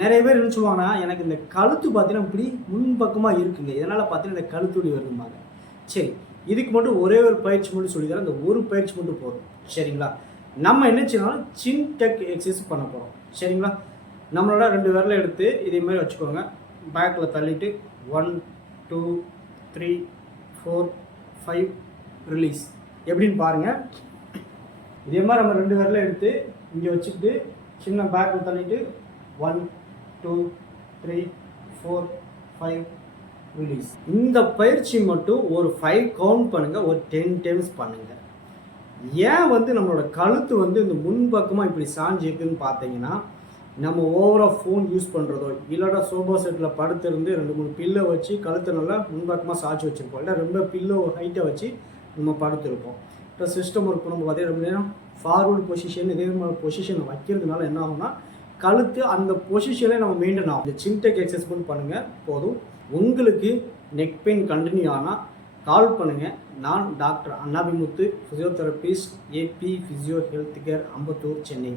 நிறைய பேர் என்ன சொல்லுவாங்கன்னா, எனக்கு இந்த கழுத்து பார்த்தீங்கன்னா இப்படி முன்பக்கமாக இருக்குங்க. இதனால் பார்த்தீங்கன்னா இந்த கழுத்து வலி வருதும்பாங்க. சரி, இதுக்கு மட்டும் ஒரே ஒரு பயிற்சி மட்டும் சொல்லி தரேன். இந்த ஒரு பயிற்சி மட்டும் போதும். சரிங்களா? நம்ம என்ன செய்யணும்னா சின் டக் எக்ஸசைஸ் பண்ண போகிறோம். சரிங்களா? நம்மளோட 2 விரல எடுத்து இதே மாதிரி வச்சுக்கோங்க. பேக்கில் தள்ளிட்டு 1, 2, 3, 4, 5 ரிலீஸ். எப்படின்னு பாருங்கள். இதே மாதிரி நம்ம 2 விரல எடுத்து இங்கே வச்சுக்கிட்டு சின்ன பேக்கில் தள்ளிட்டு 1, 2, 3, 4, 5 ரிலீஸ். இந்த பயிற்சி மட்டும் ஒரு 5 கவுண்ட் பண்ணுங்க. ஒரு 10 டைம்ஸ் பண்ணுங்க. ஏன் நம்மளோட கழுத்து இந்த முன்பக்கமாக இப்படி சாஞ்சு இருக்குன்னு பார்த்தீங்கன்னா, நம்ம ஓவராக ஃபோன் யூஸ் பண்ணுறதோ இல்லைனா சோஃபா செட்டில் படுத்திருந்து 2-3 பில்லை வச்சு கழுத்தை நல்லா முன்பக்கமாக சாய்ச்சி வச்சுருப்போம். இல்லை ரொம்ப பில்லோ ஹைட்டை வச்சு நம்ம படுத்திருப்போம். இப்போ சிஸ்டம் ஒர்க் பண்ணும்போது பார்த்தீங்கன்னா ரொம்ப நேரம் ஃபார்வர்டு பொசிஷன் இதே மாதிரி பொசிஷனை வைக்கிறதுனால என்ன ஆகும்னா கழுத்து அந்த பொசிஷனே நம்ம மெயின்டைன் ஆகும். இந்த சின் டக் எக்ஸசைஸ் மட்டும் பண்ணுங்கள் போதும். உங்களுக்கு நெக் பெயின் கண்டினியூ ஆனால் கால் பண்ணுங்கள். நான் டாக்டர் அண்ணாபிமுத்து, physiotherapist, AB physio health care, Ambattur, Chennai.